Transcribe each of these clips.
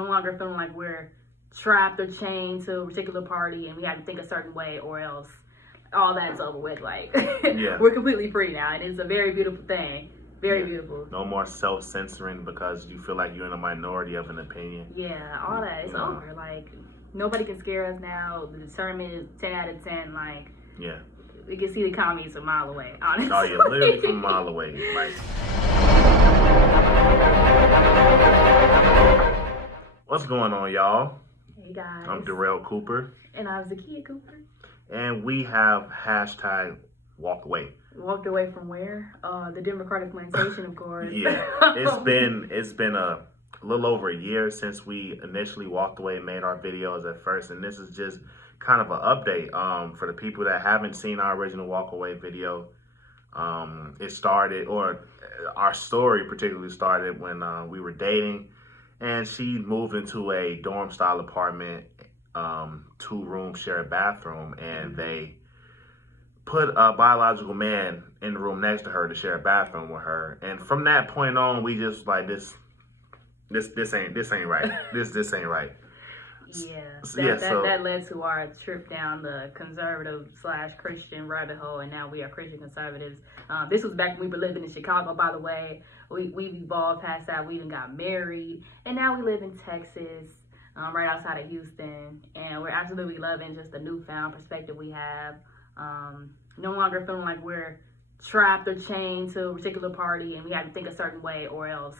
no longer feeling like we're trapped or chained to a particular party and we have to think a certain way or else all that's over with. Like, yeah. We're completely free now, and it's a very beautiful thing. Very beautiful. No more self-censoring because you feel like you're in a minority of an opinion. Yeah, all that. It's over. Like, nobody can scare us now. The discernment is 10 out of 10. Like, yeah. We can see the commies a mile away, honestly. Oh, yeah, literally from a mile away. Like, what's going on, y'all? Hey, guys. I'm Darrell Cooper. And I'm Zakiya Cooper. And we have hashtag WalkAway. Walked away from where? The Democratic Plantation, of course. Yeah, it's been a little over a year since we initially walked away and made our videos at first, and this is just kind of an update for the people that haven't seen our original WalkAway video. It started, or our story particularly started when we were dating, and she moved into a dorm style apartment, 2-room shared bathroom, and they put a biological man in the room next to her to share a bathroom with her. And from that point on, we just like this ain't right. This ain't right. Yeah, that led to our trip down the conservative/Christian rabbit hole, and now we are Christian conservatives. This was back when we were living in Chicago, by the way. We've evolved past that. We even got married, and now we live in Texas, right outside of Houston, and we're absolutely loving just the newfound perspective we have. No longer feeling like we're trapped or chained to a particular party and we have to think a certain way or else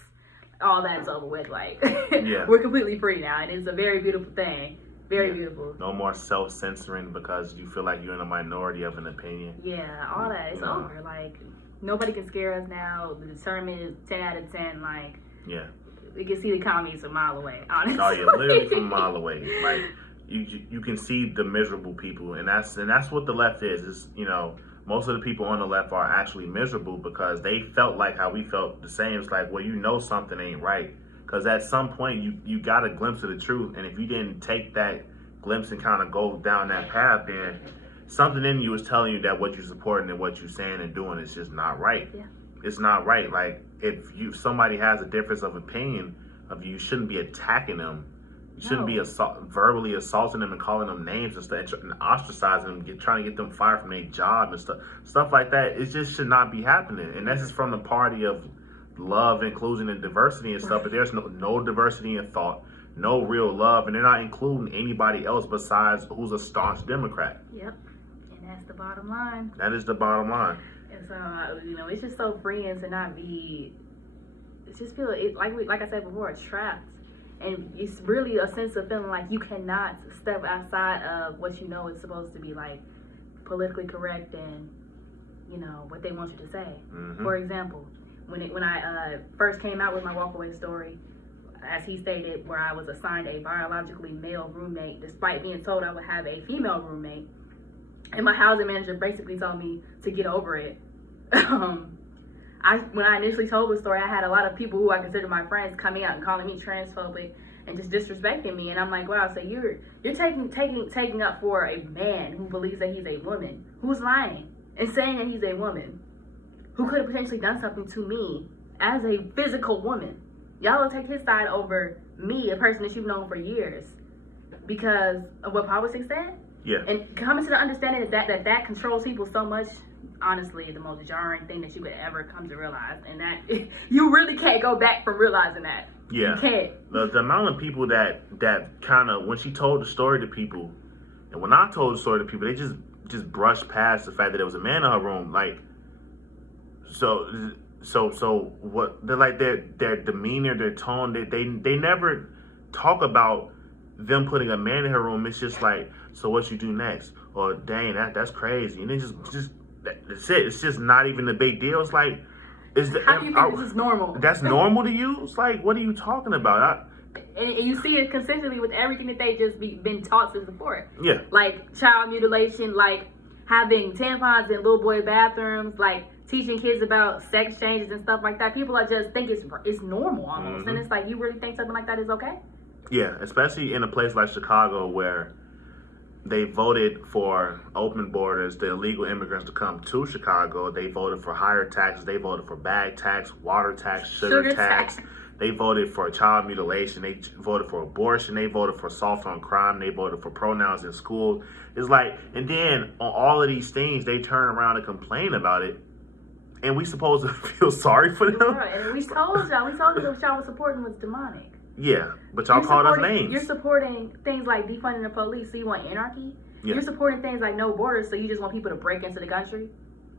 all that's over with. Like, We're completely free now, and it's a very beautiful thing. Very beautiful. No more self-censoring because you feel like you're in a minority of an opinion. Yeah, all that. It's over. Like, nobody can scare us now. The discernment is 10 out of 10. Like, we can see the commies a mile away, honestly. Oh, yeah, literally from a mile away. Like, you can see the miserable people, and that's what the left is. It's, most of the people on the left are actually miserable because they felt like how we felt the same. It's like, well, something ain't right, because at some point you got a glimpse of the truth, and if you didn't take that glimpse and kind of go down that path, then something in you is telling you that what you're supporting and what you're saying and doing is just not right. Yeah. It's not right. Like, if somebody has a difference of opinion of you shouldn't be attacking them. You shouldn't be verbally assaulting them and calling them names and stuff, and ostracizing them, trying to get them fired from their job and stuff like that. It just should not be happening. And this is from the party of love, inclusion, and diversity and stuff. But there's no diversity in thought, no real love, and they're not including anybody else besides who's a staunch Democrat. Yep, and that's the bottom line. That is the bottom line. And so it's just so freeing to not be. It just feel like I said before, trapped. And it's really a sense of feeling like you cannot step outside of what you know is supposed to be like politically correct and, what they want you to say. Mm-hmm. For example, when I first came out with my walkaway story, as he stated, where I was assigned a biologically male roommate, despite being told I would have a female roommate, and my housing manager basically told me to get over it. When I initially told the story, I had a lot of people who I consider my friends coming out and calling me transphobic and just disrespecting me. And I'm like, wow, so you're taking up for a man who believes that he's a woman, who's lying and saying that he's a woman, who could have potentially done something to me as a physical woman. Y'all will take his side over me, a person that you've known for years, because of what politics said? Yeah. And coming to the understanding that controls people so much. Honestly, the most jarring thing that you could ever come to realize, and that you really can't go back from realizing that. Yeah, you can't. The amount of people that kind of, when she told the story to people, and when I told the story to people, they just brushed past the fact that there was a man in her room. Like, so what? They're like their demeanor, their tone. They never talk about them putting a man in her room. It's just like, so what you do next? Or dang, that's crazy, and they just. That's it. It's just not even a big deal. It's like, how do you think this is normal? That's normal to you? It's like, what are you talking about? And you see it consistently with everything that they just been taught to support. Yeah. Like child mutilation, like having tampons in little boy bathrooms, like teaching kids about sex changes and stuff like that. People are just think it's normal almost. Mm-hmm. And it's like, you really think something like that is okay? Yeah, especially in a place like Chicago where they voted for open borders, the illegal immigrants to come to Chicago. They voted for higher taxes. They voted for bag tax, water tax, sugar tax. They voted for child mutilation. They voted for abortion. They voted for assault on crime. They voted for pronouns in schools. It's like, and then on all of these things, they turn around and complain about it. And we supposed to feel sorry for them? Right, and we told you what y'all was supporting was demonic. Yeah, but y'all called us names. You're supporting things like defunding the police, so you want anarchy? Yeah. You're supporting things like no borders, so you just want people to break into the country?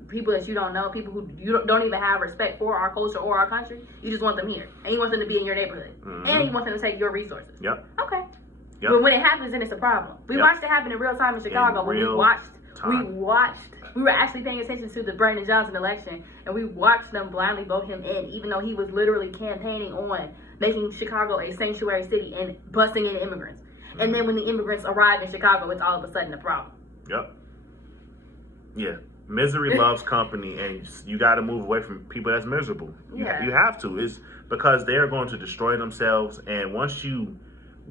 People that you don't know, people who you don't even have respect for our culture or our country, you just want them here. And you want them to be in your neighborhood. Mm-hmm. And you want them to take your resources. Yep. Okay. Yep. But when it happens, then it's a problem. We watched it happen in real time in Chicago. We were actually paying attention to the Brandon Johnson election, and we watched them blindly vote him in, even though he was literally campaigning on making Chicago a sanctuary city and busing in immigrants. Mm-hmm. And then when the immigrants arrive in Chicago, it's all of a sudden a problem. Yep. Yeah. Misery loves company, and you got to move away from people that's miserable. You have to. It's because they're going to destroy themselves, and once you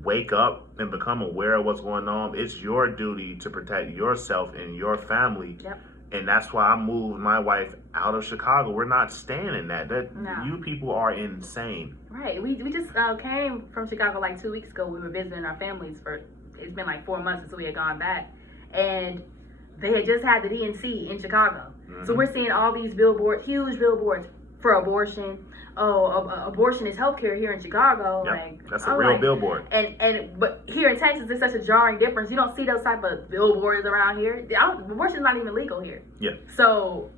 wake up and become aware of what's going on, it's your duty to protect yourself and your family. Yep. And that's why I moved my wife out of Chicago. We're not staying in that. You people are insane. Right. We just came from Chicago like 2 weeks ago. We were visiting our families it's been like 4 months since we had gone back. And they had just had the DNC in Chicago. Mm-hmm. So we're seeing all these billboards, huge billboards for abortion. Abortion is healthcare here in Chicago. Yep. Like that's a real billboard. But here in Texas, it's such a jarring difference. You don't see those type of billboards around here. Abortion's not even legal here. Yeah. So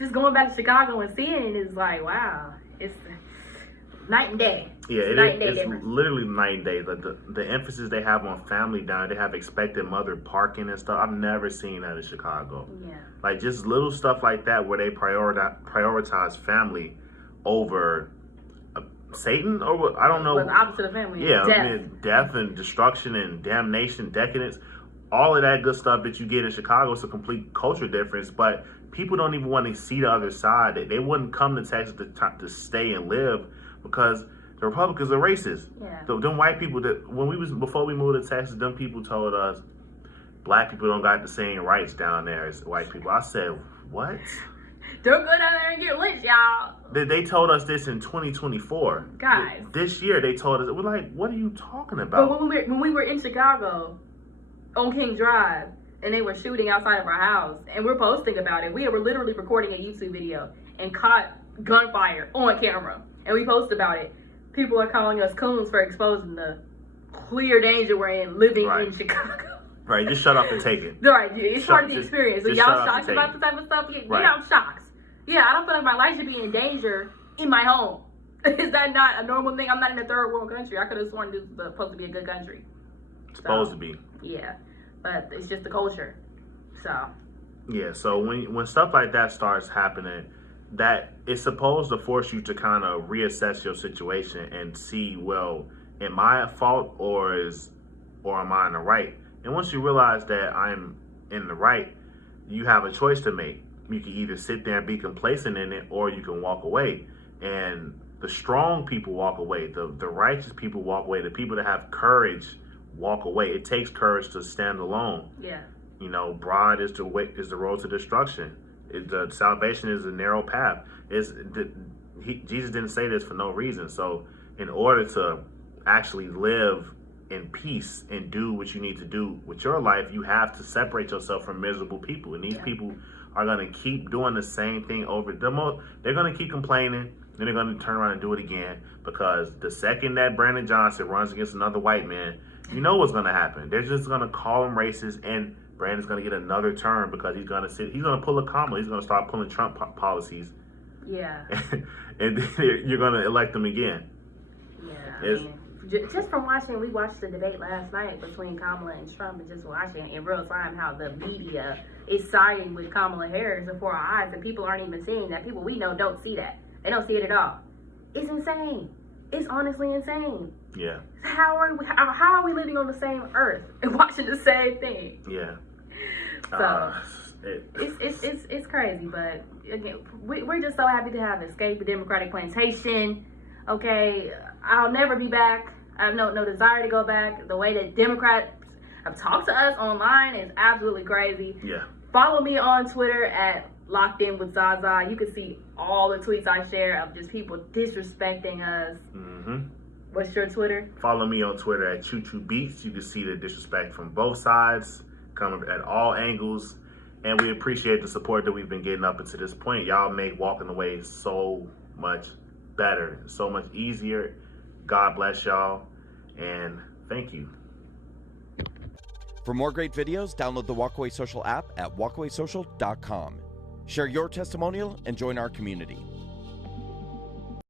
just going back to Chicago and seeing it is like, wow, it's night and day. Yeah, it's literally night and day. Like the emphasis they have on family down, they have expected mother parking and stuff. I've never seen that in Chicago. Yeah. Like just little stuff like that where they prioritize family over Satan, or I don't know. Well, the opposite of family. Yeah, death. I mean, death and destruction and damnation, decadence, all of that good stuff that you get in Chicago is a complete culture difference. But people don't even want to see the other side. They wouldn't come to Texas to stay and live because the Republicans are racist. Yeah. So them white people before we moved to Texas, them people told us black people don't got the same rights down there as white people. I said, what? Don't go down there and get lynched, y'all. They told us this in 2024. Guys. This year they told us, we're like, what are you talking about? But when we were in Chicago on King Drive and they were shooting outside of our house and we're posting about it, we were literally recording a YouTube video and caught gunfire on camera. And we posted about it. People are calling us coons for exposing the clear danger we're in living in Chicago. Right, just shut up and take it. Right, it's part of the experience. So y'all shocked about this type of stuff? Yeah, I'm shocked. Yeah, I don't feel like my life should be in danger in my home. Is that not a normal thing? I'm not in a third world country. I could have sworn this was supposed to be a good country. Supposed to be. Yeah, but it's just the culture. So. Yeah, so when stuff like that starts happening, that it's supposed to force you to kind of reassess your situation and see, well, am I at fault or am I in the right? And once you realize that I'm in the right, you have a choice to make. You can either sit there and be complacent in it, or you can walk away. And the strong people walk away. The righteous people walk away. The people that have courage walk away. It takes courage to stand alone. Yeah. You know, broad is the road to destruction. The salvation is a narrow path. Jesus didn't say this for no reason. So in order to actually live in peace and do what you need to do with your life, you have to separate yourself from miserable people. And these people are going to keep doing the same thing over. They're going to keep complaining, then they're going to turn around and do it again, because the second that Brandon Johnson runs against another white man, you know what's going to happen. They're just going to call him racist, and Brandon's going to get another term because he's going to pull a Kamala. He's going to start pulling Trump policies. Yeah. And then you're going to elect him again. Yeah. Just from watching, we watched the debate last night between Kamala and Trump, and just watching in real time how the media is siding with Kamala Harris before our eyes, and people aren't even seeing that. People we know don't see that. They don't see it at all. It's insane. It's honestly insane. Yeah. How are we living on the same earth and watching the same thing? Yeah. So it's crazy, but again, we're just so happy to have escaped the Democratic Plantation. Okay, I'll never be back. I have no desire to go back. The way that Democrats have talked to us online is absolutely crazy. Yeah. Follow me on Twitter at locked in with Zaza. You can see all the tweets I share of just people disrespecting us. Mm-hmm. What's your Twitter? Follow me on Twitter at ChooChooBeats. You can see the disrespect from both sides, coming at all angles. And we appreciate the support that we've been getting up until this point. Y'all make walking away so much better, so much easier. God bless y'all, and thank you. For more great videos, download the WalkAway Social app at walkawaysocial.com. Share your testimonial and join our community.